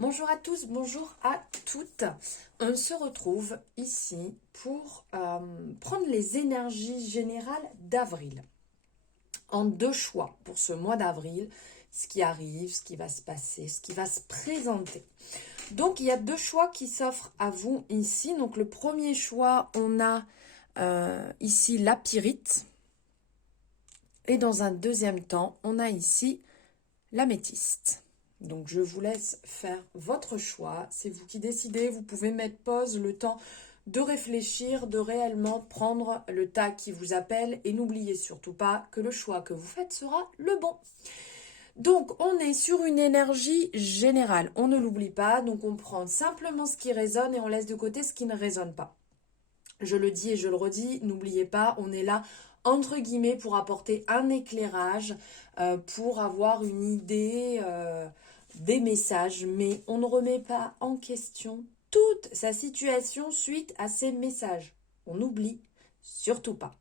Bonjour à tous, bonjour à toutes. On se retrouve ici pour prendre les énergies générales d'avril. En deux choix pour ce mois d'avril, ce qui arrive, ce qui va se passer, ce qui va se présenter. Donc il y a deux choix qui s'offrent à vous ici. Donc le premier choix, on a ici la pyrite. Et dans un deuxième temps, on a ici l'améthyste. Donc je vous laisse faire votre choix, c'est vous qui décidez, vous pouvez mettre pause le temps de réfléchir, de réellement prendre le tas qui vous appelle et n'oubliez surtout pas que le choix que vous faites sera le bon. Donc on est sur une énergie générale, on ne l'oublie pas, donc on prend simplement ce qui résonne et on laisse de côté ce qui ne résonne pas. Je le dis et je le redis, n'oubliez pas, on est là entre guillemets pour apporter un éclairage, pour avoir une idée des messages, mais on ne remet pas en question toute sa situation suite à ces messages. On n'oublie surtout pas.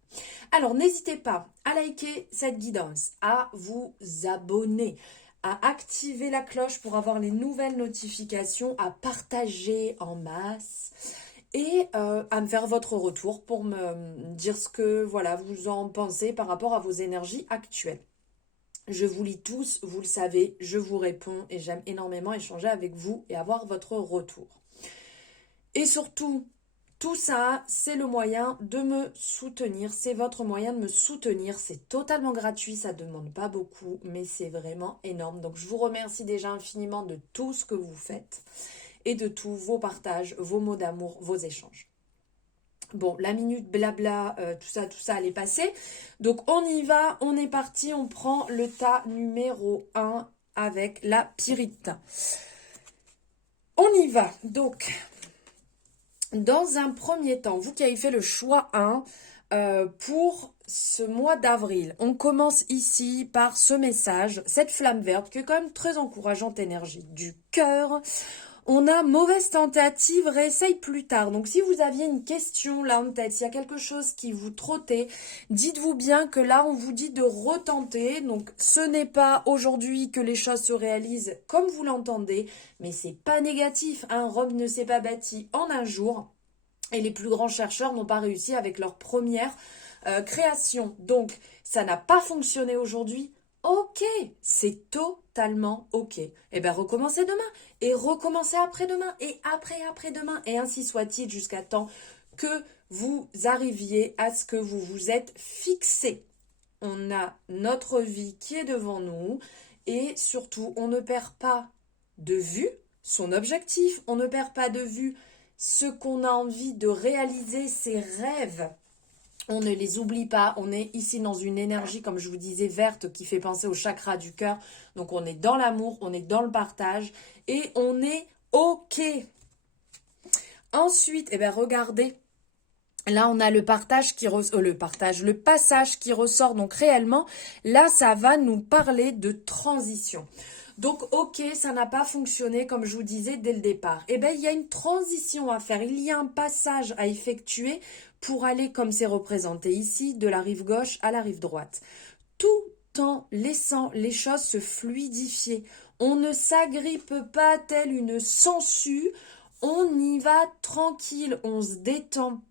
Alors n'hésitez pas à liker cette guidance, à vous abonner, à activer la cloche pour avoir les nouvelles notifications, à partager en masse et à me faire votre retour pour me dire ce que voilà, vous en pensez par rapport à vos énergies actuelles. Je vous lis tous, vous le savez, je vous réponds et j'aime énormément échanger avec vous et avoir votre retour. Et surtout, tout ça, c'est le moyen de me soutenir, c'est votre moyen de me soutenir, c'est totalement gratuit, ça ne demande pas beaucoup, mais c'est vraiment énorme. Donc je vous remercie déjà infiniment de tout ce que vous faites et de tous vos partages, vos mots d'amour, vos échanges. Bon, la minute blabla, tout ça, elle est passée. Donc, on y va, on est parti, on prend le tas numéro 1 avec la pyrite. On y va. Donc, dans un premier temps, vous qui avez fait le choix 1 pour ce mois d'avril, on commence ici par ce message, cette flamme verte qui est quand même très encourageante énergie du cœur. On a mauvaise tentative, réessaye plus tard. Donc si vous aviez une question là en tête, s'il y a quelque chose qui vous trottait, dites-vous bien que là on vous dit de retenter. Donc ce n'est pas aujourd'hui que les choses se réalisent comme vous l'entendez, mais c'est pas négatif, hein. Rome ne s'est pas bâtie en un jour et les plus grands chercheurs n'ont pas réussi avec leur première création. Donc ça n'a pas fonctionné aujourd'hui. Ok, c'est totalement ok. Et bien recommencez demain, et recommencez après-demain, et après-demain, et ainsi soit-il jusqu'à temps que vous arriviez à ce que vous vous êtes fixé. On a notre vie qui est devant nous, et surtout, on ne perd pas de vue son objectif, on ne perd pas de vue ce qu'on a envie de réaliser, ses rêves. On ne les oublie pas, on est ici dans une énergie, comme je vous disais, verte qui fait penser au chakra du cœur. Donc on est dans l'amour, on est dans le partage et on est OK. Ensuite, eh bien, regardez, là on a le le passage qui ressort. Donc réellement, là ça va nous parler de transition. Donc, ok, ça n'a pas fonctionné comme je vous disais dès le départ. Eh bien, il y a une transition à faire. Il y a un passage à effectuer pour aller, comme c'est représenté ici, de la rive gauche à la rive droite. Tout en laissant les choses se fluidifier. On ne s'agrippe pas telle une sangsue. On y va tranquille, on se détend.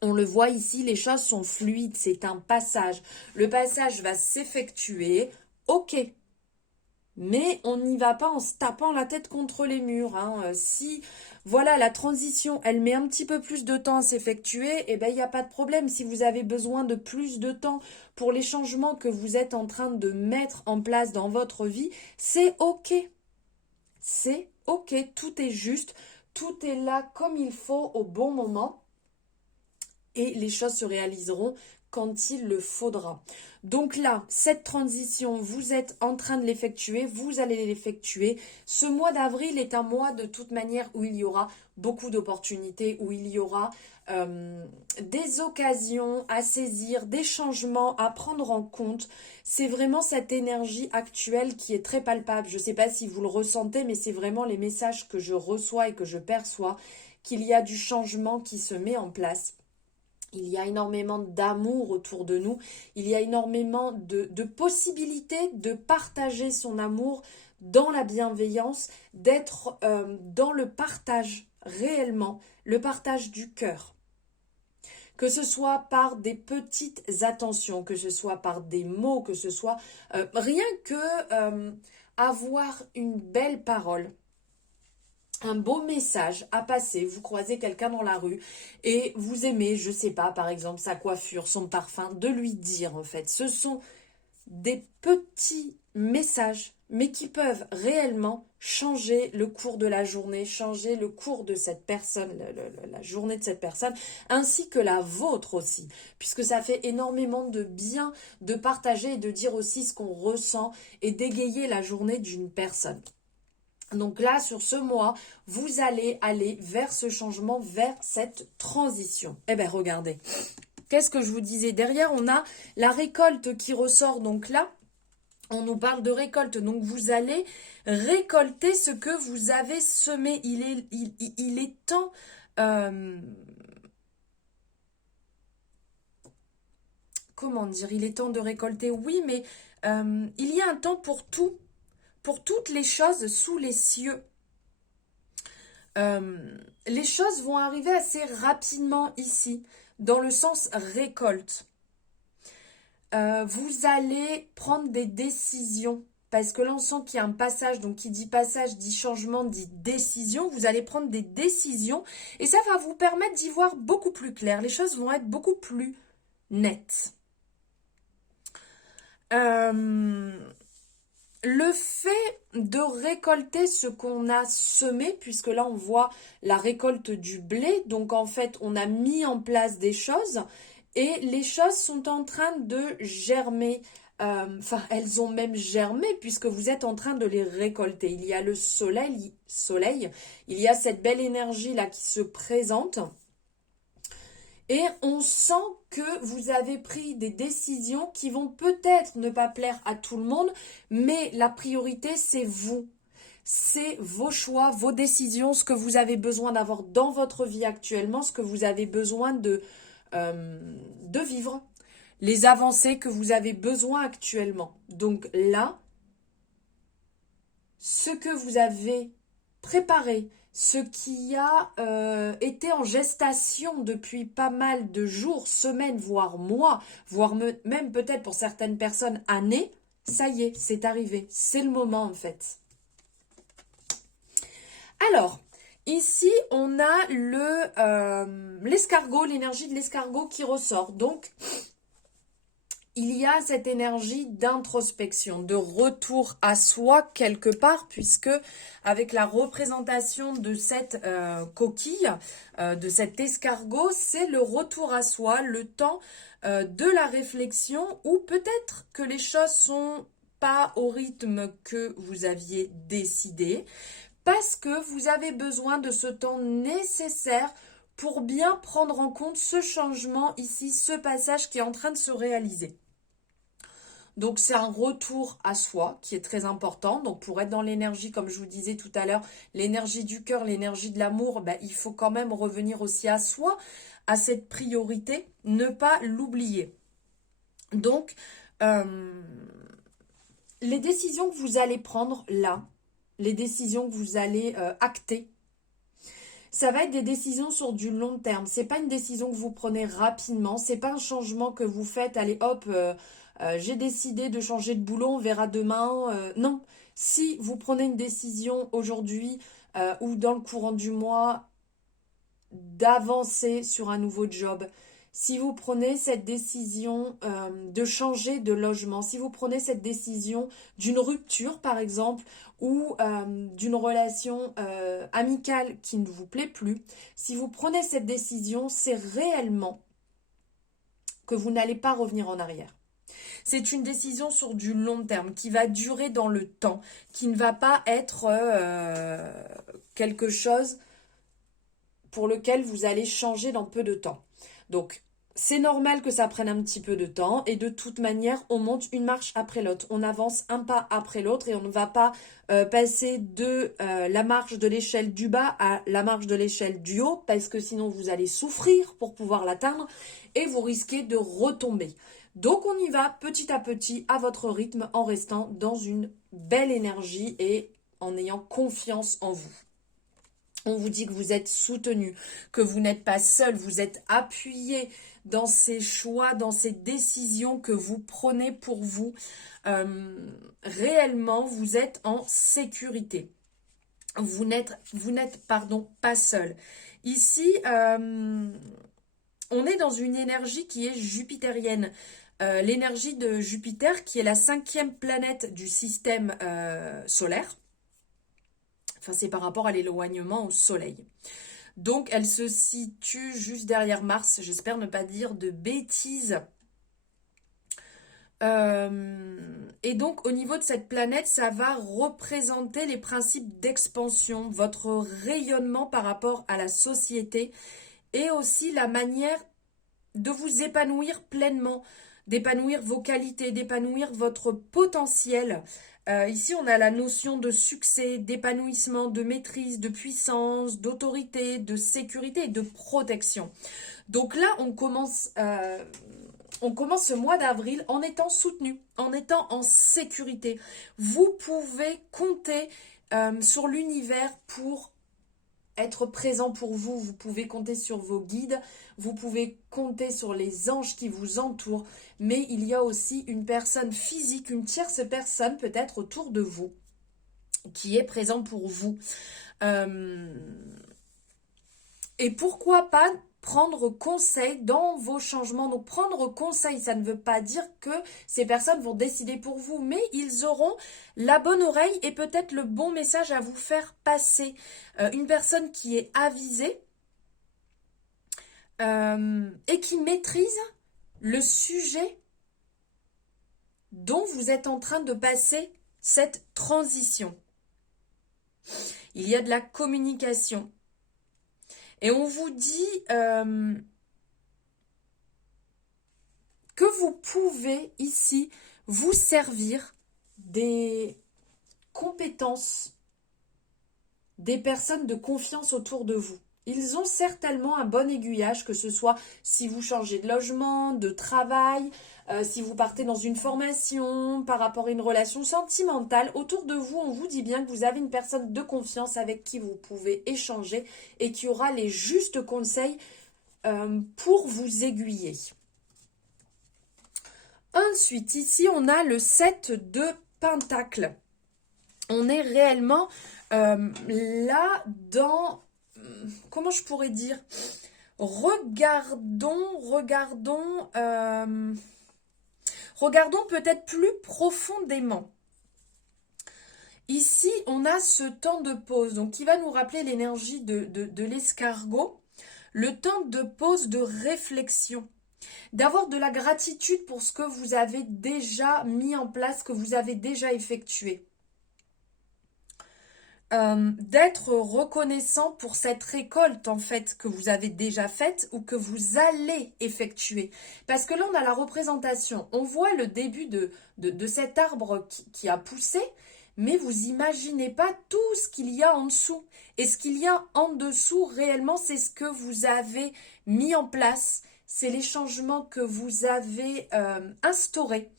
On le voit ici, les choses sont fluides, c'est un passage. Le passage va s'effectuer. Ok, mais on n'y va pas en se tapant la tête contre les murs, hein. Si voilà, la transition, elle met un petit peu plus de temps à s'effectuer, eh ben, il n'y a pas de problème. Si vous avez besoin de plus de temps pour les changements que vous êtes en train de mettre en place dans votre vie, c'est OK. C'est OK, tout est juste, tout est là comme il faut au bon moment et les choses se réaliseront quand il le faudra. Donc là, cette transition, vous êtes en train de l'effectuer, vous allez l'effectuer. Ce mois d'avril est un mois de toute manière où il y aura beaucoup d'opportunités, où il y aura des occasions à saisir, des changements à prendre en compte. C'est vraiment cette énergie actuelle qui est très palpable. Je ne sais pas si vous le ressentez, mais c'est vraiment les messages que je reçois et que je perçois, qu'il y a du changement qui se met en place. Il y a énormément d'amour autour de nous. Il y a énormément de possibilités de partager son amour dans la bienveillance, d'être dans le partage réellement, le partage du cœur. Que ce soit par des petites attentions, que ce soit par des mots, que ce soit rien que avoir une belle parole, un beau message à passer. Vous croisez quelqu'un dans la rue et vous aimez, je sais pas, par exemple, sa coiffure, son parfum, de lui dire en fait. Ce sont des petits messages, mais qui peuvent réellement changer le cours de la journée, changer le cours de cette personne, la journée de cette personne, ainsi que la vôtre aussi, puisque ça fait énormément de bien de partager et de dire aussi ce qu'on ressent et d'égayer la journée d'une personne. Donc là, sur ce mois, vous allez aller vers ce changement, vers cette transition. Eh bien, regardez. Qu'est-ce que je vous disais? Derrière, on a la récolte qui ressort. Donc là, on nous parle de récolte. Donc vous allez récolter ce que vous avez semé. Il est temps... comment dire? Il est temps de récolter, oui, mais il y a un temps pour tout. Pour toutes les choses sous les cieux. Les choses vont arriver assez rapidement ici, dans le sens récolte. Vous allez prendre des décisions, parce que là on sent qu'il y a un passage, donc qui dit passage, dit changement, dit décision. Vous allez prendre des décisions et ça va vous permettre d'y voir beaucoup plus clair. Les choses vont être beaucoup plus nettes. Le fait de récolter ce qu'on a semé, puisque là on voit la récolte du blé, donc en fait on a mis en place des choses et les choses sont en train de germer, enfin elles ont même germé puisque vous êtes en train de les récolter. Il y a le soleil, il y a cette belle énergie là qui se présente. Et on sent que vous avez pris des décisions qui vont peut-être ne pas plaire à tout le monde, mais la priorité, c'est vous. C'est vos choix, vos décisions, ce que vous avez besoin d'avoir dans votre vie actuellement, ce que vous avez besoin de vivre, les avancées que vous avez besoin actuellement. Donc là, ce que vous avez préparé, ce qui a été en gestation depuis pas mal de jours, semaines, voire mois, voire même peut-être pour certaines personnes années, ça y est, c'est arrivé. C'est le moment en fait. Alors, ici, on a l'escargot, l'énergie de l'escargot qui ressort. Donc, il y a cette énergie d'introspection, de retour à soi quelque part, puisque avec la représentation de cette coquille, de cet escargot, c'est le retour à soi, le temps de la réflexion, où peut-être que les choses sont pas au rythme que vous aviez décidé, parce que vous avez besoin de ce temps nécessaire pour bien prendre en compte ce changement ici, ce passage qui est en train de se réaliser. Donc c'est un retour à soi qui est très important. Donc pour être dans l'énergie, comme je vous disais tout à l'heure, l'énergie du cœur, l'énergie de l'amour, ben, il faut quand même revenir aussi à soi, à cette priorité, ne pas l'oublier. Donc les décisions que vous allez prendre là, les décisions que vous allez acter, ça va être des décisions sur du long terme. C'est pas une décision que vous prenez rapidement. C'est pas un changement que vous faites. Allez hop, j'ai décidé de changer de boulot, on verra demain. Non. Si vous prenez une décision aujourd'hui ou dans le courant du mois d'avancer sur un nouveau job, si vous prenez cette décision de changer de logement, si vous prenez cette décision d'une rupture par exemple, ou d'une relation amicale qui ne vous plaît plus, si vous prenez cette décision, c'est réellement que vous n'allez pas revenir en arrière. C'est une décision sur du long terme qui va durer dans le temps, qui ne va pas être quelque chose pour lequel vous allez changer dans peu de temps. Donc, c'est normal que ça prenne un petit peu de temps et de toute manière, on monte une marche après l'autre. On avance un pas après l'autre et on ne va pas passer de la marche de l'échelle du bas à la marche de l'échelle du haut parce que sinon vous allez souffrir pour pouvoir l'atteindre et vous risquez de retomber. Donc on y va petit à petit à votre rythme en restant dans une belle énergie et en ayant confiance en vous. On vous dit que vous êtes soutenu, que vous n'êtes pas seul, vous êtes appuyé dans ces choix, dans ces décisions que vous prenez pour vous. Réellement, vous êtes en sécurité. Vous n'êtes pas seul. Ici, on est dans une énergie qui est jupitérienne. L'énergie de Jupiter, qui est la 5e planète du système solaire. Enfin, c'est par rapport à l'éloignement au Soleil. Donc, elle se situe juste derrière Mars. J'espère ne pas dire de bêtises. Et donc, au niveau de cette planète, ça va représenter les principes d'expansion, votre rayonnement par rapport à la société et aussi la manière de vous épanouir pleinement, d'épanouir vos qualités, d'épanouir votre potentiel. Ici, on a la notion de succès, d'épanouissement, de maîtrise, de puissance, d'autorité, de sécurité et de protection. Donc là, on commence ce mois d'avril en étant soutenu, en étant en sécurité. Vous pouvez compter sur l'univers pour être présent pour vous. Vous pouvez compter sur vos guides, vous pouvez compter sur les anges qui vous entourent, mais il y a aussi une personne physique, une tierce personne peut-être autour de vous, qui est présent pour vous. Et pourquoi pas prendre conseil dans vos changements. Donc prendre conseil, ça ne veut pas dire que ces personnes vont décider pour vous, mais ils auront la bonne oreille et peut-être le bon message à vous faire passer. Une personne qui est avisée et qui maîtrise le sujet dont vous êtes en train de passer cette transition. Il y a de la communication. Et on vous dit que vous pouvez ici vous servir des compétences des personnes de confiance autour de vous. Ils ont certainement un bon aiguillage, que ce soit si vous changez de logement, de travail, si vous partez dans une formation, par rapport à une relation sentimentale. Autour de vous, on vous dit bien que vous avez une personne de confiance avec qui vous pouvez échanger et qui aura les justes conseils pour vous aiguiller. Ensuite, ici, on a le 7 de Pentacles. On est réellement là dans... Comment je pourrais dire? Regardons peut-être plus profondément. Ici, on a ce temps de pause, donc qui va nous rappeler l'énergie de l'escargot, le temps de pause de réflexion, d'avoir de la gratitude pour ce que vous avez déjà mis en place, que vous avez déjà effectué. D'être reconnaissant pour cette récolte en fait que vous avez déjà faite ou que vous allez effectuer. Parce que là on a la représentation, on voit le début de cet arbre qui a poussé, mais vous imaginez pas tout ce qu'il y a en dessous. Et ce qu'il y a en dessous réellement c'est ce que vous avez mis en place, c'est les changements que vous avez instaurés,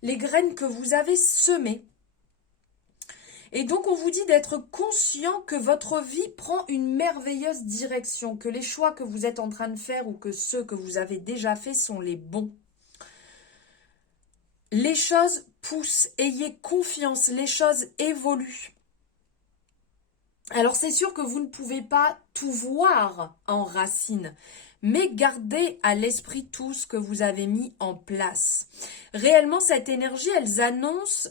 les graines que vous avez semées. Et donc, on vous dit d'être conscient que votre vie prend une merveilleuse direction, que les choix que vous êtes en train de faire ou que ceux que vous avez déjà faits sont les bons. Les choses poussent, ayez confiance, les choses évoluent. Alors, c'est sûr que vous ne pouvez pas tout voir en racine, mais gardez à l'esprit tout ce que vous avez mis en place. Réellement, cette énergie annonce,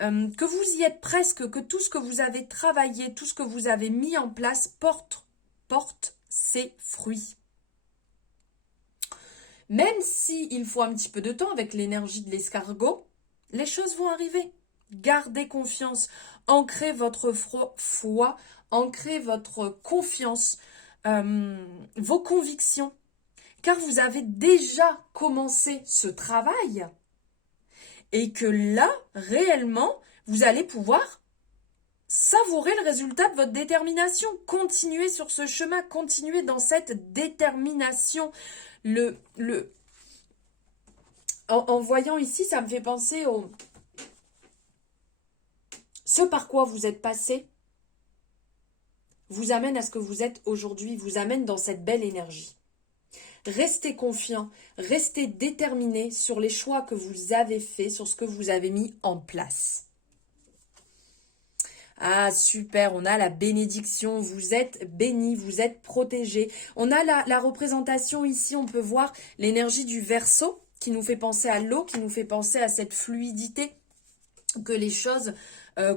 que vous y êtes presque, que tout ce que vous avez travaillé, tout ce que vous avez mis en place porte ses fruits. Même s'il faut un petit peu de temps avec l'énergie de l'escargot, les choses vont arriver. Gardez confiance, ancrez votre foi, ancrez votre confiance, vos convictions, car vous avez déjà commencé ce travail et que là, réellement, vous allez pouvoir savourer le résultat de votre détermination. Continuez sur ce chemin, continuez dans cette détermination. En voyant ici, ça me fait penser au... Ce par quoi vous êtes passé vous amène à ce que vous êtes aujourd'hui, vous amène dans cette belle énergie. Restez confiant, restez déterminé sur les choix que vous avez faits, sur ce que vous avez mis en place. Ah super, on a la bénédiction, vous êtes bénis, vous êtes protégés. On a la représentation ici, on peut voir l'énergie du Verseau qui nous fait penser à l'eau, qui nous fait penser à cette fluidité, que les choses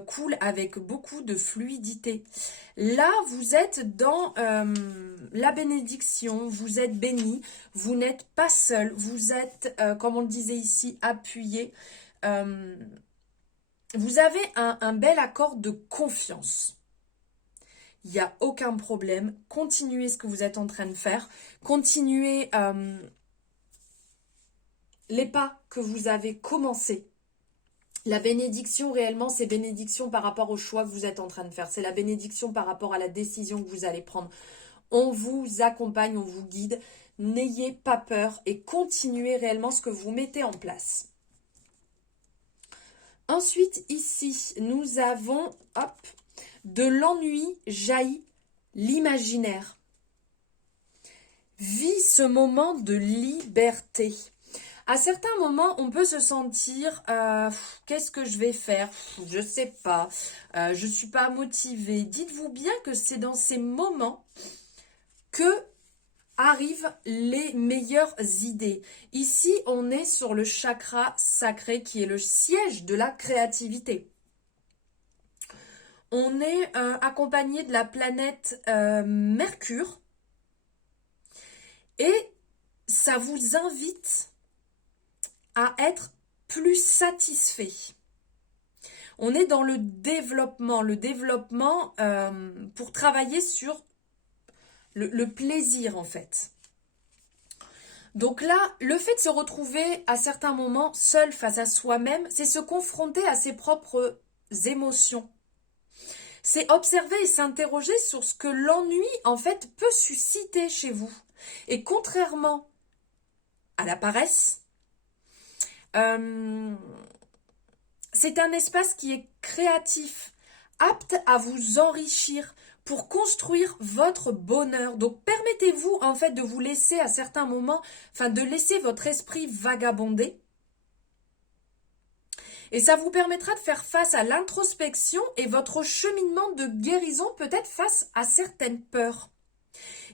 coulent avec beaucoup de fluidité. Là, vous êtes dans la bénédiction, vous êtes bénis, vous n'êtes pas seul, vous êtes, comme on le disait ici, appuyé. Vous avez un bel accord de confiance. Il n'y a aucun problème. Continuez ce que vous êtes en train de faire. Continuez les pas que vous avez commencés. La bénédiction, réellement, c'est bénédiction par rapport au choix que vous êtes en train de faire. C'est la bénédiction par rapport à la décision que vous allez prendre. On vous accompagne, on vous guide. N'ayez pas peur et continuez réellement ce que vous mettez en place. Ensuite, ici, nous avons, hop, de l'ennui jaillit l'imaginaire. Vis ce moment de liberté. À certains moments, on peut se sentir, qu'est-ce que je vais faire? Je ne sais pas, je ne suis pas motivée. Dites-vous bien que c'est dans ces moments que arrivent les meilleures idées. Ici, on est sur le chakra sacré qui est le siège de la créativité. On est accompagné de la planète Mercure et ça vous invite à être plus satisfait. On est dans le développement pour travailler sur le plaisir en fait. Donc là, le fait de se retrouver à certains moments seul face à soi-même, c'est se confronter à ses propres émotions. C'est observer et s'interroger sur ce que l'ennui en fait peut susciter chez vous. Et contrairement à la paresse, c'est un espace qui est créatif, apte à vous enrichir pour construire votre bonheur. Donc permettez-vous en fait de vous laisser à certains moments, de laisser votre esprit vagabonder. Et ça vous permettra de faire face à l'introspection et votre cheminement de guérison peut-être face à certaines peurs.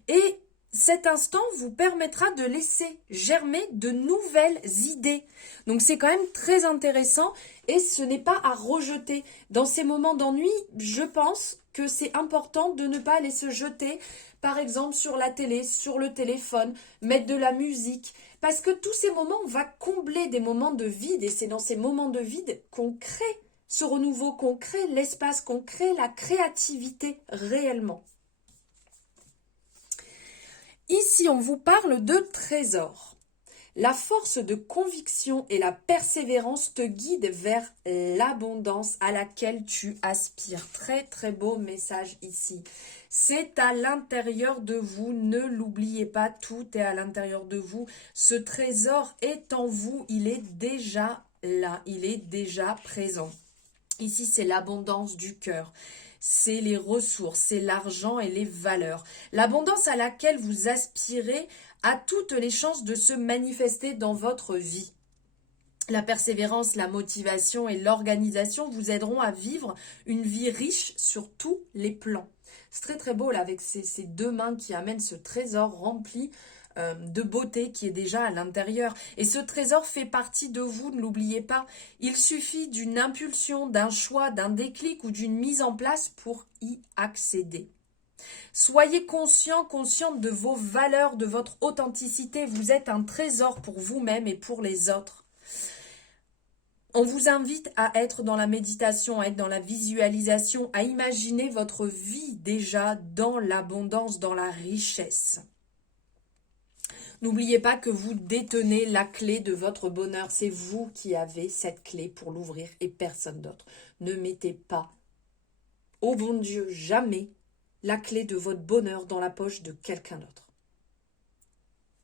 Et cet instant vous permettra de laisser germer de nouvelles idées. Donc c'est quand même très intéressant et ce n'est pas à rejeter. Dans ces moments d'ennui, je pense que c'est important de ne pas aller se jeter, par exemple sur la télé, sur le téléphone, mettre de la musique. Parce que tous ces moments, on va combler des moments de vide et c'est dans ces moments de vide qu'on crée ce renouveau, qu'on crée l'espace, qu'on crée la créativité réellement. Ici, on vous parle de trésors. La force de conviction et la persévérance te guident vers l'abondance à laquelle tu aspires. Très très beau message ici. C'est à l'intérieur de vous, ne l'oubliez pas, tout est à l'intérieur de vous. Ce trésor est en vous, il est déjà là, il est déjà présent. Ici, c'est l'abondance du cœur. C'est les ressources, c'est l'argent et les valeurs. L'abondance à laquelle vous aspirez a toutes les chances de se manifester dans votre vie. La persévérance, la motivation et l'organisation vous aideront à vivre une vie riche sur tous les plans. C'est très très beau là avec ces deux mains qui amènent ce trésor rempli de beauté qui est déjà à l'intérieur. Et ce trésor fait partie de vous, ne l'oubliez pas. Il suffit d'une impulsion, d'un choix, d'un déclic ou d'une mise en place pour y accéder. Soyez consciente de vos valeurs, de votre authenticité. Vous êtes un trésor pour vous-même et pour les autres. On vous invite à être dans la méditation, à être dans la visualisation, à imaginer votre vie déjà dans l'abondance, dans la richesse. N'oubliez pas que vous détenez la clé de votre bonheur. C'est vous qui avez cette clé pour l'ouvrir et personne d'autre. Ne mettez pas, au bon Dieu, jamais la clé de votre bonheur dans la poche de quelqu'un d'autre.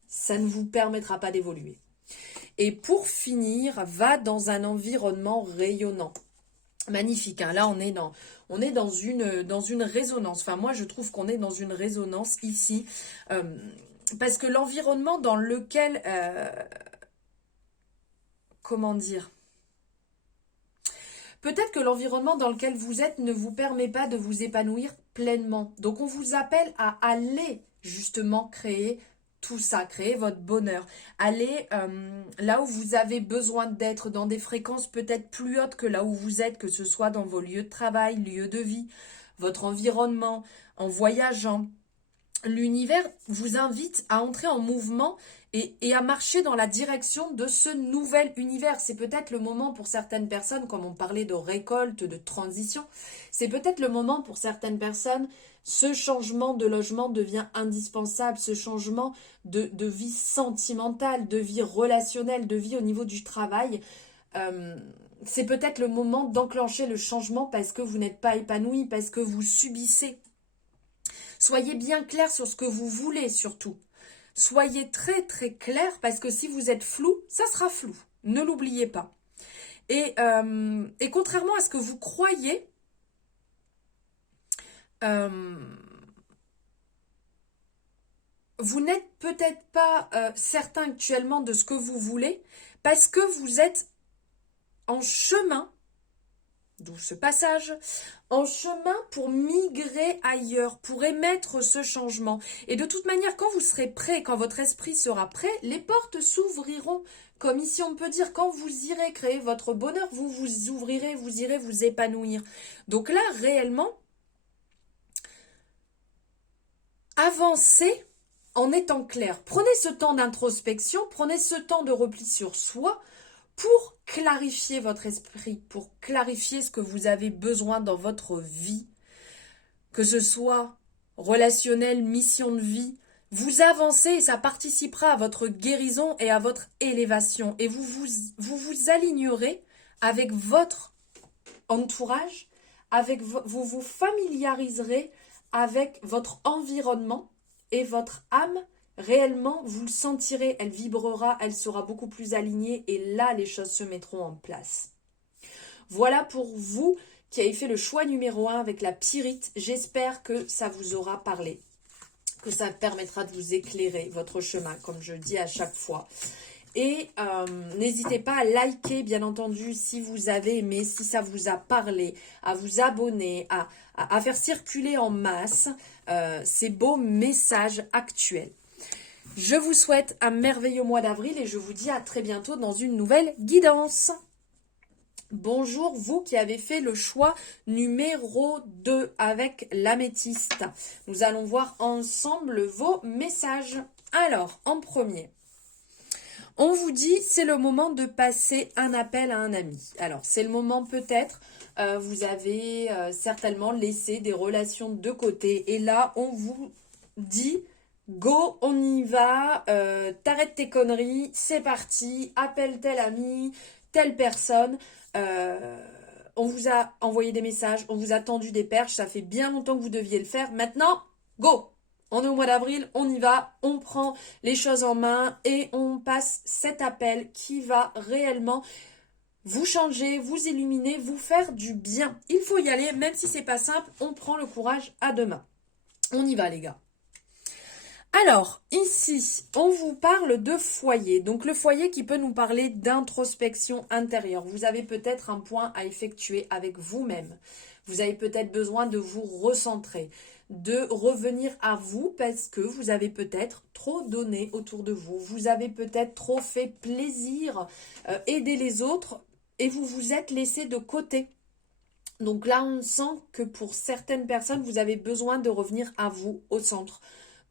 Ça ne vous permettra pas d'évoluer. Et pour finir, va dans un environnement rayonnant. Magnifique, hein. Là on est dans une résonance. Enfin moi je trouve qu'on est dans une résonance ici. Parce que l'environnement dans lequel... comment dire? Peut-être que l'environnement dans lequel vous êtes ne vous permet pas de vous épanouir pleinement. Donc on vous appelle à aller justement créer tout ça, créer votre bonheur. Aller là où vous avez besoin d'être, dans des fréquences peut-être plus hautes que là où vous êtes, que ce soit dans vos lieux de travail, lieux de vie, votre environnement, en voyageant. L'univers vous invite à entrer en mouvement et à marcher dans la direction de ce nouvel univers. C'est peut-être le moment pour certaines personnes, comme on parlait de récolte, de transition, c'est peut-être le moment pour certaines personnes, ce changement de logement devient indispensable, ce changement de vie sentimentale, de vie relationnelle, de vie au niveau du travail. C'est peut-être le moment d'enclencher le changement parce que vous n'êtes pas épanoui, parce que vous subissez. Soyez bien clair sur ce que vous voulez surtout. Soyez très très clair parce que si vous êtes flou, ça sera flou. Ne l'oubliez pas. Et contrairement à ce que vous croyez, vous n'êtes peut-être pas certain actuellement de ce que vous voulez parce que vous êtes en chemin, d'où ce passage, en chemin pour migrer ailleurs, pour émettre ce changement. Et de toute manière, quand vous serez prêt, quand votre esprit sera prêt, les portes s'ouvriront. Comme ici on peut dire, quand vous irez créer votre bonheur, vous vous ouvrirez, vous irez vous épanouir. Donc là, réellement, avancez en étant clair. Prenez ce temps d'introspection, prenez ce temps de repli sur soi, pour clarifier votre esprit, pour clarifier ce que vous avez besoin dans votre vie, que ce soit relationnel, mission de vie, vous avancez et ça participera à votre guérison et à votre élévation. Et vous vous alignerez avec votre entourage, vous vous familiariserez avec votre environnement et votre âme. Réellement, vous le sentirez, elle vibrera, elle sera beaucoup plus alignée et là, les choses se mettront en place. Voilà pour vous qui avez fait le choix numéro 1 avec la pyrite. J'espère que ça vous aura parlé, que ça permettra de vous éclairer votre chemin, comme je dis à chaque fois. Et n'hésitez pas à liker, bien entendu, si vous avez aimé, si ça vous a parlé, à vous abonner, à faire circuler en masse ces beaux messages actuels. Je vous souhaite un merveilleux mois d'avril et je vous dis à très bientôt dans une nouvelle guidance. Bonjour vous qui avez fait le choix numéro 2 avec l'améthyste. Nous allons voir ensemble vos messages. Alors, en premier, on vous dit c'est le moment de passer un appel à un ami. Alors, c'est le moment peut-être, vous avez certainement laissé des relations de côté et là, on vous dit... Go, on y va, t'arrêtes tes conneries, c'est parti, appelle tel ami, telle personne. On vous a envoyé des messages, on vous a tendu des perches, ça fait bien longtemps que vous deviez le faire. Maintenant, go! On est au mois d'avril, on y va, on prend les choses en main et on passe cet appel qui va réellement vous changer, vous illuminer, vous faire du bien. Il faut y aller, même si c'est pas simple, on prend le courage à deux mains. On y va les gars. Alors, ici, on vous parle de foyer. Donc, le foyer qui peut nous parler d'introspection intérieure. Vous avez peut-être un point à effectuer avec vous-même. Vous avez peut-être besoin de vous recentrer, de revenir à vous parce que vous avez peut-être trop donné autour de vous. Vous avez peut-être trop fait plaisir, aider les autres et vous vous êtes laissé de côté. Donc là, on sent que pour certaines personnes, vous avez besoin de revenir à vous, au centre,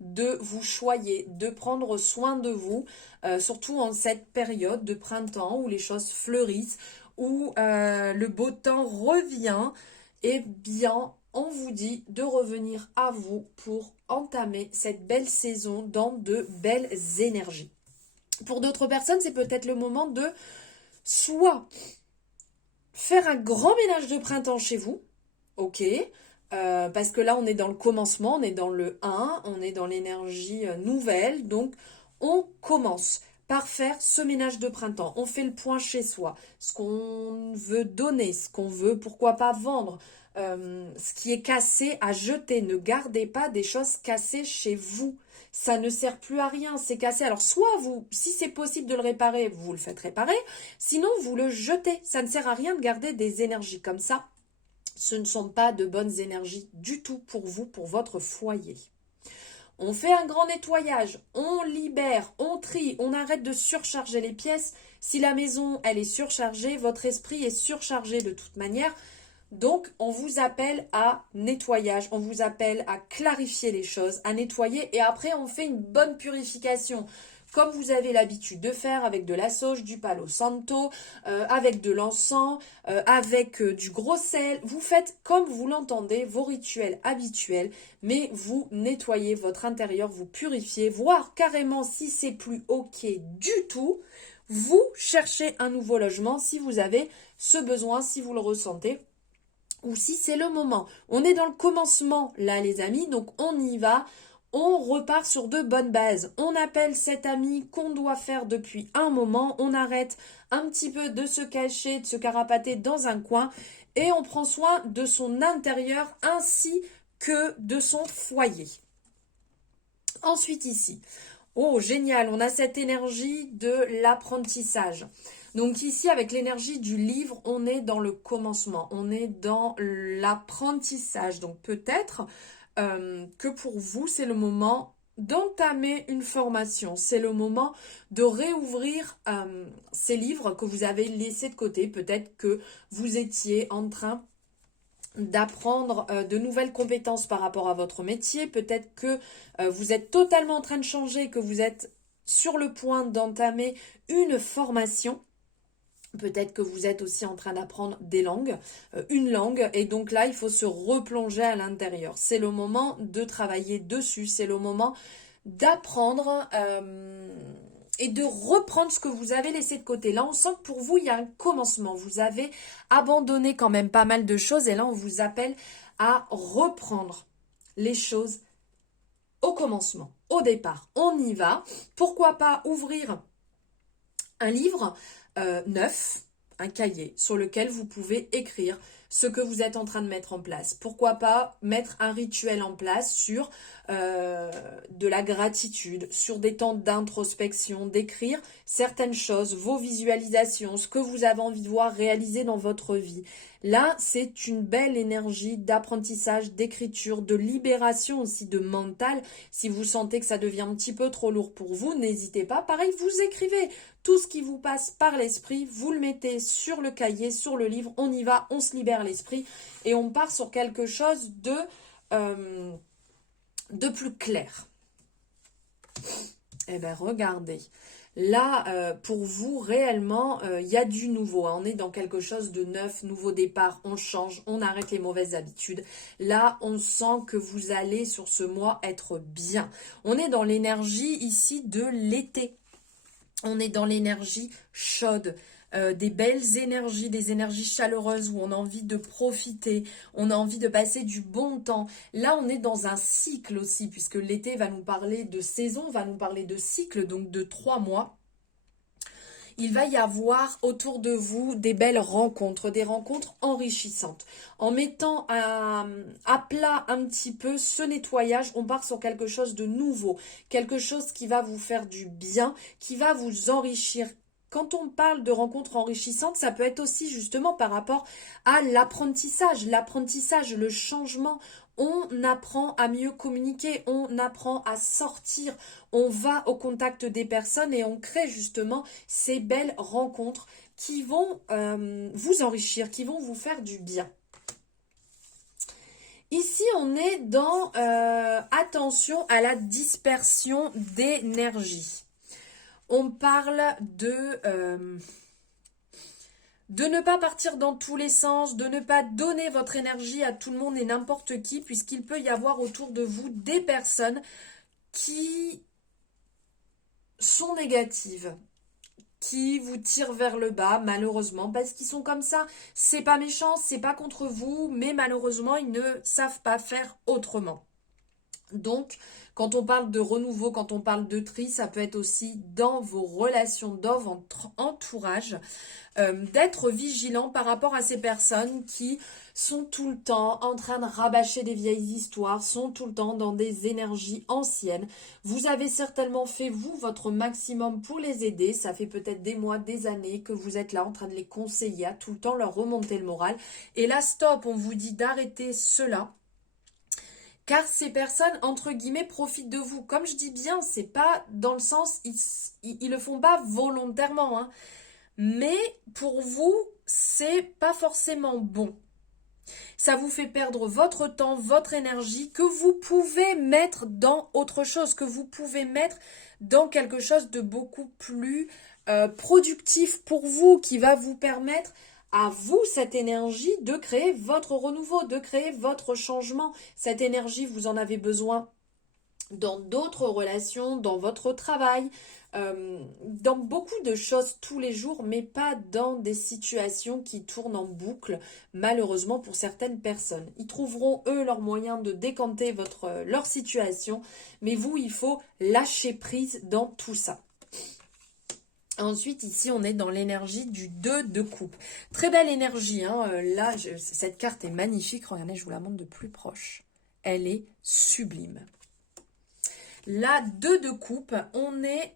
de vous choyer, de prendre soin de vous, surtout en cette période de printemps où les choses fleurissent, où le beau temps revient, eh bien, on vous dit de revenir à vous pour entamer cette belle saison dans de belles énergies. Pour d'autres personnes, c'est peut-être le moment de soit faire un grand ménage de printemps chez vous, ok, parce que là, on est dans le commencement, on est dans le 1, on est dans l'énergie nouvelle, donc on commence. par faire ce ménage de printemps. On fait le point chez soi, ce qu'on veut donner, ce qu'on veut, pourquoi pas vendre, ce qui est cassé à jeter. Ne gardez pas des choses cassées chez vous. Ça ne sert plus à rien, c'est cassé. Alors soit vous, si c'est possible de le réparer, vous le faites réparer, sinon vous le jetez. Ça ne sert à rien de garder des énergies comme ça. Ce ne sont pas de bonnes énergies du tout pour vous, pour votre foyer. On fait un grand nettoyage, on libère, on trie, on arrête de surcharger les pièces. Si la maison, elle est surchargée, votre esprit est surchargé de toute manière. Donc, on vous appelle à nettoyage, on vous appelle à clarifier les choses, à nettoyer. Et après, on fait une bonne purification. Comme vous avez l'habitude de faire avec de la sauge, du palo santo, avec de l'encens, avec du gros sel. Vous faites comme vous l'entendez, vos rituels habituels, mais vous nettoyez votre intérieur, vous purifiez, voire carrément si c'est plus ok du tout, vous cherchez un nouveau logement si vous avez ce besoin, si vous le ressentez. Ou si c'est le moment. On est dans le commencement là les amis, donc on y va. On repart sur de bonnes bases. On appelle cet ami qu'on doit faire depuis un moment. On arrête un petit peu de se cacher, de se carapater dans un coin. Et on prend soin de son intérieur ainsi que de son foyer. Ensuite ici. Oh génial, on a cette énergie de l'apprentissage. Donc ici, avec l'énergie du livre, on est dans le commencement. On est dans l'apprentissage. Donc peut-être que pour vous, c'est le moment d'entamer une formation. C'est le moment de réouvrir ces livres que vous avez laissés de côté. Peut-être que vous étiez en train d'apprendre de nouvelles compétences par rapport à votre métier. Peut-être que vous êtes totalement en train de changer, que vous êtes sur le point d'entamer une formation. Peut-être que vous êtes aussi en train d'apprendre des langues, une langue, et donc là, il faut se replonger à l'intérieur. C'est le moment de travailler dessus, c'est le moment d'apprendre et de reprendre ce que vous avez laissé de côté. Là, on sent que pour vous, il y a un commencement. Vous avez abandonné quand même pas mal de choses, et là, on vous appelle à reprendre les choses au commencement, au départ. On y va. Pourquoi pas ouvrir un livre neuf, un cahier sur lequel vous pouvez écrire ce que vous êtes en train de mettre en place. Pourquoi pas mettre un rituel en place sur de la gratitude, sur des temps d'introspection, d'écrire certaines choses, vos visualisations, ce que vous avez envie de voir réaliser dans votre vie. Là, c'est une belle énergie d'apprentissage, d'écriture, de libération aussi, de mental. Si vous sentez que ça devient un petit peu trop lourd pour vous, n'hésitez pas. Pareil, vous écrivez tout ce qui vous passe par l'esprit, vous le mettez sur le cahier, sur le livre, on y va, on se libère l'esprit et on part sur quelque chose de plus clair. Eh bien, regardez. Là, pour vous, réellement, il y a du nouveau. On est dans quelque chose de neuf, nouveau départ. On change, on arrête les mauvaises habitudes. Là, on sent que vous allez, sur ce mois, être bien. On est dans l'énergie, ici, de l'été. On est dans l'énergie chaude. Des belles énergies, des énergies chaleureuses où on a envie de profiter, on a envie de passer du bon temps. Là, on est dans un cycle aussi, puisque l'été va nous parler de saison, va nous parler de cycle, donc de 3 mois. Il va y avoir autour de vous des belles rencontres, des rencontres enrichissantes. En mettant à plat un petit peu ce nettoyage, on part sur quelque chose de nouveau, quelque chose qui va vous faire du bien, qui va vous enrichir. Quand on parle de rencontres enrichissantes, ça peut être aussi justement par rapport à l'apprentissage, le changement. On apprend à mieux communiquer, on apprend à sortir, on va au contact des personnes et on crée justement ces belles rencontres qui vont vous enrichir, qui vont vous faire du bien. Ici, on est dans attention à la dispersion d'énergie. On parle de ne pas partir dans tous les sens, de ne pas donner votre énergie à tout le monde et n'importe qui, puisqu'il peut y avoir autour de vous des personnes qui sont négatives, qui vous tirent vers le bas, malheureusement, parce qu'ils sont comme ça. C'est pas méchant, c'est pas contre vous, mais malheureusement, ils ne savent pas faire autrement. Donc, quand on parle de renouveau, quand on parle de tri, ça peut être aussi dans vos relations, dans votre entourage, d'être vigilant par rapport à ces personnes qui sont tout le temps en train de rabâcher des vieilles histoires, sont tout le temps dans des énergies anciennes. Vous avez certainement fait, vous, votre maximum pour les aider. Ça fait peut-être des mois, des années que vous êtes là en train de les conseiller, à tout le temps leur remonter le moral. Et là, stop, on vous dit d'arrêter cela. Car ces personnes, entre guillemets, profitent de vous. Comme je dis bien, c'est pas dans le sens, ils le font pas volontairement, hein. Mais pour vous, c'est pas forcément bon. Ça vous fait perdre votre temps, votre énergie que vous pouvez mettre dans autre chose, que vous pouvez mettre dans quelque chose de beaucoup plus productif pour vous, qui va vous permettre à vous, cette énergie, de créer votre renouveau, de créer votre changement. Cette énergie, vous en avez besoin dans d'autres relations, dans votre travail, dans beaucoup de choses tous les jours, mais pas dans des situations qui tournent en boucle, malheureusement pour certaines personnes. Ils trouveront, eux, leur moyen de décanter leur situation, mais vous, il faut lâcher prise dans tout ça. Ensuite, ici, on est dans l'énergie du 2 de coupe. Très belle énergie, hein. Là, cette carte est magnifique. Regardez, je vous la montre de plus proche. Elle est sublime. La 2 de coupe, on est...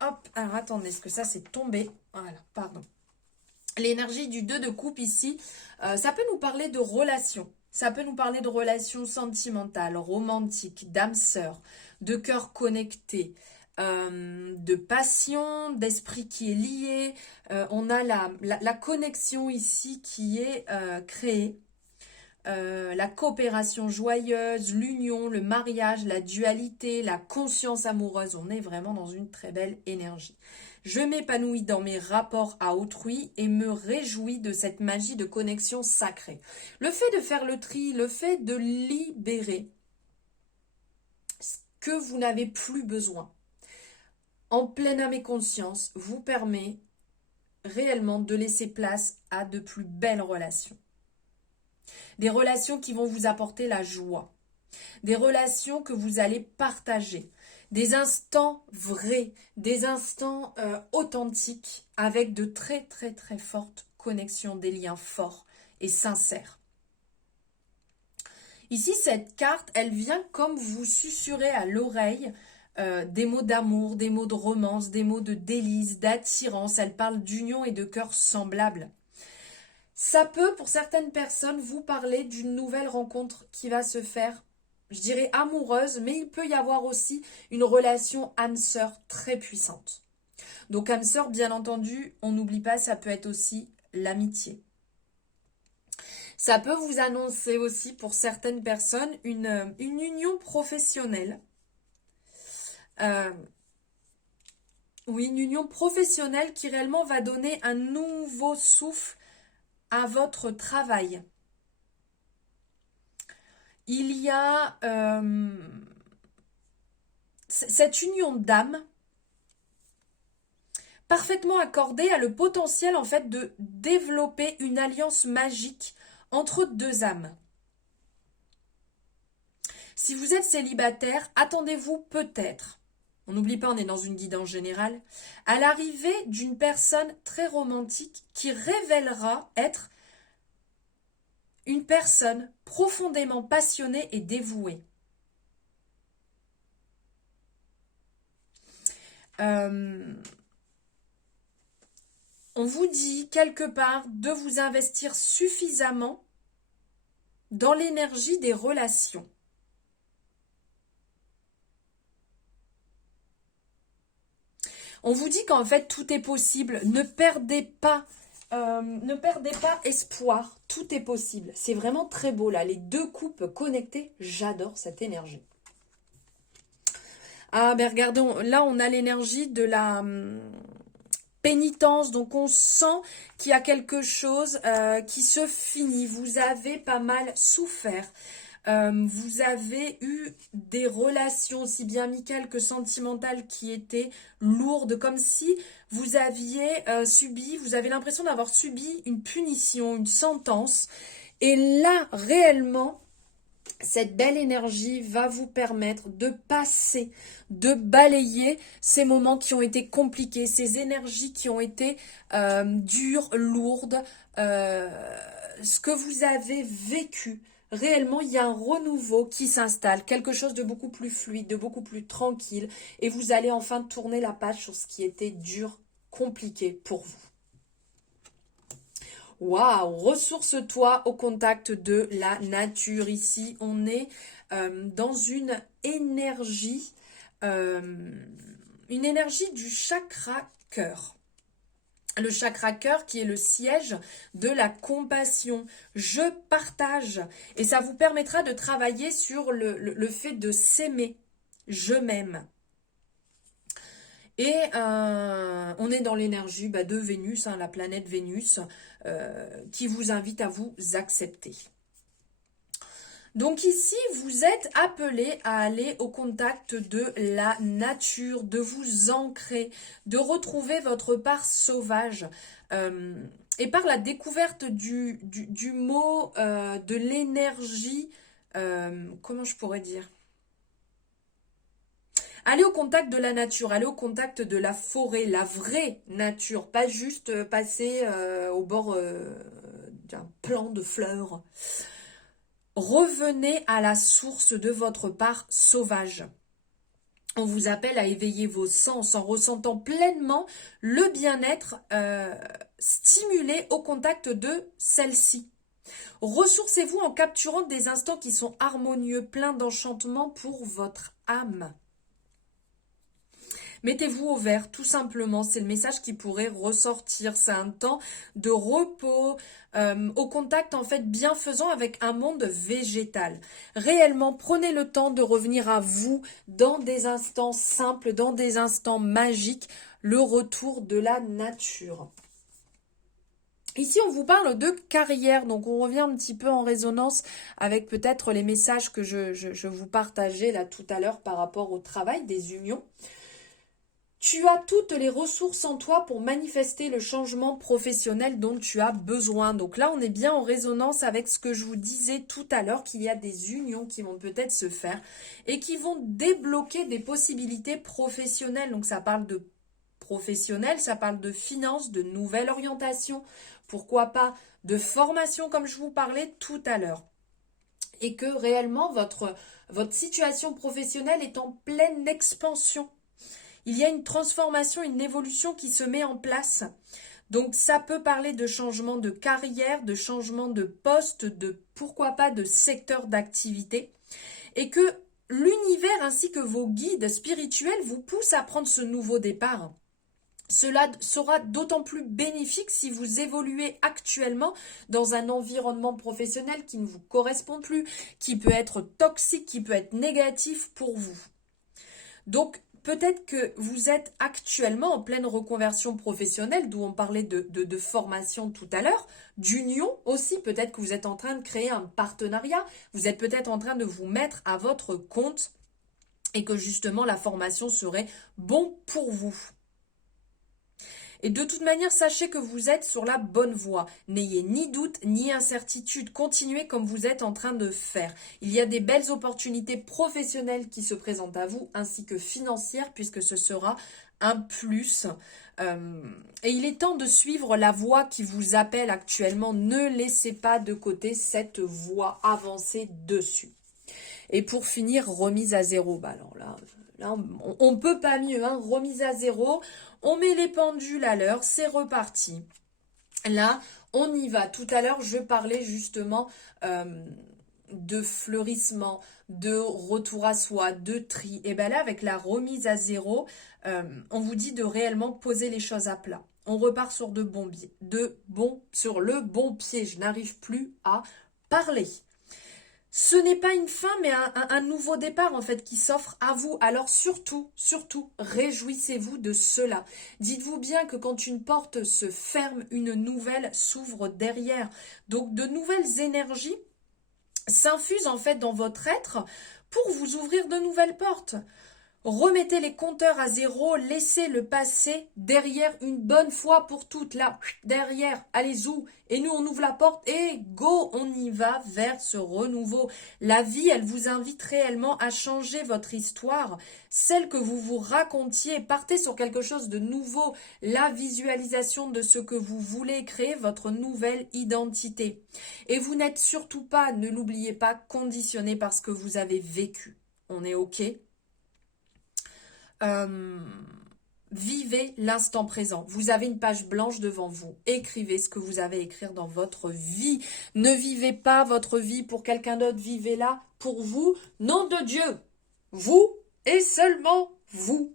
Hop, alors attendez, est-ce que ça c'est tombé? Voilà, pardon. L'énergie du 2 de coupe ici, ça peut nous parler de relations. Ça peut nous parler de relations sentimentales, romantiques, d'âme sœur, de cœur connecté, de passion, d'esprit qui est lié. On a la connexion ici qui est créée. La coopération joyeuse, l'union, le mariage, la dualité, la conscience amoureuse. On est vraiment dans une très belle énergie. Je m'épanouis dans mes rapports à autrui et me réjouis de cette magie de connexion sacrée. Le fait de faire le tri, le fait de libérer ce que vous n'avez plus besoin, en pleine âme et conscience, vous permet réellement de laisser place à de plus belles relations. Des relations qui vont vous apporter la joie. Des relations que vous allez partager. Des instants vrais, des instants authentiques avec de très très très fortes connexions, des liens forts et sincères. Ici, cette carte, elle vient comme vous susurrer à l'oreille des mots d'amour, des mots de romance, des mots de délice, d'attirance. Elle parle d'union et de cœur semblables. Ça peut, pour certaines personnes, vous parler d'une nouvelle rencontre qui va se faire, je dirais amoureuse, mais il peut y avoir aussi une relation âme-sœur très puissante. Donc âme-sœur, bien entendu, on n'oublie pas, ça peut être aussi l'amitié. Ça peut vous annoncer aussi, pour certaines personnes, une union professionnelle. Oui, une union professionnelle qui réellement va donner un nouveau souffle à votre travail. Il y a cette union d'âme parfaitement accordée a le potentiel en fait de développer une alliance magique entre deux âmes. Si vous êtes célibataire, attendez-vous peut-être, on n'oublie pas, on est dans une guidance générale, à l'arrivée d'une personne très romantique qui révélera être une personne profondément passionnée et dévouée. On vous dit quelque part de vous investir suffisamment dans l'énergie des relations. On vous dit qu'en fait tout est possible. Ne perdez pas espoir. Tout est possible. C'est vraiment très beau là. Les deux coupes connectées. J'adore cette énergie. Ah ben regardons. Là on a l'énergie de la pénitence. Donc on sent qu'il y a quelque chose qui se finit. Vous avez pas mal souffert. Vous avez eu des relations aussi bien amicales que sentimentales qui étaient lourdes, comme si vous aviez vous avez l'impression d'avoir subi une punition, une sentence. Et là, réellement, Cette belle énergie va vous permettre de passer, de balayer ces moments qui ont été compliqués, ces énergies qui ont été dures, lourdes, ce que vous avez vécu. Réellement, il y a un renouveau qui s'installe, quelque chose de beaucoup plus fluide, de beaucoup plus tranquille, et vous allez enfin tourner la page sur ce qui était dur, compliqué pour vous. Waouh, ressource-toi au contact de la nature. Ici, on est dans euh, une énergie du chakra cœur. Le chakra cœur qui est le siège de la compassion. Je partage et ça vous permettra de travailler sur le fait de s'aimer. Je m'aime. Et on est dans l'énergie de Vénus, la planète Vénus, qui vous invite à vous accepter. Donc ici, vous êtes appelé à aller au contact de la nature, de vous ancrer, de retrouver votre part sauvage. Et par la découverte du mot, de l'énergie, comment je pourrais dire ? Allez au contact de la nature, allez au contact de la forêt, la vraie nature, pas juste passer au bord d'un plant de fleurs. Revenez à la source de votre part sauvage. On vous appelle à éveiller vos sens en ressentant pleinement le bien-être stimulé au contact de celle-ci. Ressourcez-vous en capturant des instants qui sont harmonieux, pleins d'enchantement pour votre âme. Mettez-vous au vert, tout simplement. C'est le message qui pourrait ressortir. C'est un temps de repos, au contact en fait bienfaisant avec un monde végétal. Réellement, prenez le temps de revenir à vous dans des instants simples, dans des instants magiques, le retour de la nature. Ici, on vous parle de carrière, donc on revient un petit peu en résonance avec peut-être les messages que je vous partageais là tout à l'heure par rapport au travail des unions. Tu as toutes les ressources en toi pour manifester le changement professionnel dont tu as besoin. Donc là, on est bien en résonance avec ce que je vous disais tout à l'heure, qu'il y a des unions qui vont peut-être se faire et qui vont débloquer des possibilités professionnelles. Donc ça parle de professionnel, ça parle de finances, de nouvelle orientation, pourquoi pas de formation comme je vous parlais tout à l'heure. Et que réellement, votre situation professionnelle est en pleine expansion. Il y a une transformation, une évolution qui se met en place. Donc ça peut parler de changement de carrière, de changement de poste, de pourquoi pas de secteur d'activité. Et que l'univers ainsi que vos guides spirituels vous poussent à prendre ce nouveau départ. Cela sera d'autant plus bénéfique si vous évoluez actuellement dans un environnement professionnel qui ne vous correspond plus, qui peut être toxique, qui peut être négatif pour vous. Donc, peut-être que vous êtes actuellement en pleine reconversion professionnelle, d'où on parlait de formation tout à l'heure, d'union aussi. Peut-être que vous êtes en train de créer un partenariat, vous êtes peut-être en train de vous mettre à votre compte et que justement la formation serait bon pour vous. Et de toute manière, sachez que vous êtes sur la bonne voie. N'ayez ni doute ni incertitude. Continuez comme vous êtes en train de faire. Il y a des belles opportunités professionnelles qui se présentent à vous, ainsi que financières, puisque ce sera un plus. Et il est temps de suivre la voie qui vous appelle actuellement. Ne laissez pas de côté cette voie. Avancez dessus. Et pour finir, remise à zéro. Alors là on peut pas mieux, hein. Remise à zéro. On met les pendules à l'heure, c'est reparti. Là, on y va. Tout à l'heure, je parlais justement de fleurissement, de retour à soi, de tri. Et bien là, avec la remise à zéro, on vous dit de réellement poser les choses à plat. On repart sur sur le bon pied. Je n'arrive plus à parler. Ce n'est pas une fin, mais un nouveau départ en fait qui s'offre à vous. Alors surtout, réjouissez-vous de cela. Dites-vous bien que quand une porte se ferme, une nouvelle s'ouvre derrière. Donc de nouvelles énergies s'infusent en fait dans votre être pour vous ouvrir de nouvelles portes. Remettez les compteurs à zéro, laissez le passé derrière une bonne fois pour toutes, là, derrière, allez-y, et nous on ouvre la porte et go, on y va vers ce renouveau. La vie, elle vous invite réellement à changer votre histoire, celle que vous vous racontiez, partez sur quelque chose de nouveau, la visualisation de ce que vous voulez créer, votre nouvelle identité. Et vous n'êtes surtout pas, ne l'oubliez pas, conditionné par ce que vous avez vécu. On est OK ? Vivez l'instant présent. Vous avez une page blanche devant vous. Écrivez ce que vous avez à écrire dans votre vie. Ne vivez pas votre vie pour quelqu'un d'autre. Vivez-la pour vous. Nom de Dieu. Vous et seulement vous.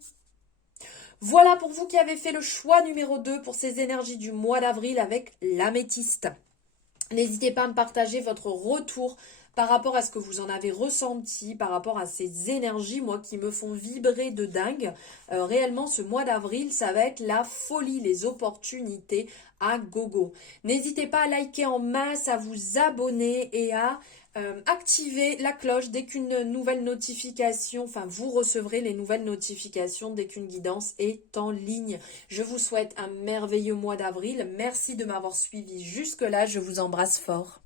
Voilà pour vous qui avez fait le choix numéro 2 pour ces énergies du mois d'avril avec l'améthyste. N'hésitez pas à me partager votre retour par rapport à ce que vous en avez ressenti, par rapport à ces énergies, moi, qui me font vibrer de dingue. Réellement, ce mois d'avril, ça va être la folie, les opportunités à gogo. N'hésitez pas à liker en masse, à vous abonner et à activer la cloche dès qu'une nouvelle notification, enfin vous recevrez les nouvelles notifications dès qu'une guidance est en ligne. Je vous souhaite un merveilleux mois d'avril. Merci de m'avoir suivi jusque-là. Je vous embrasse fort.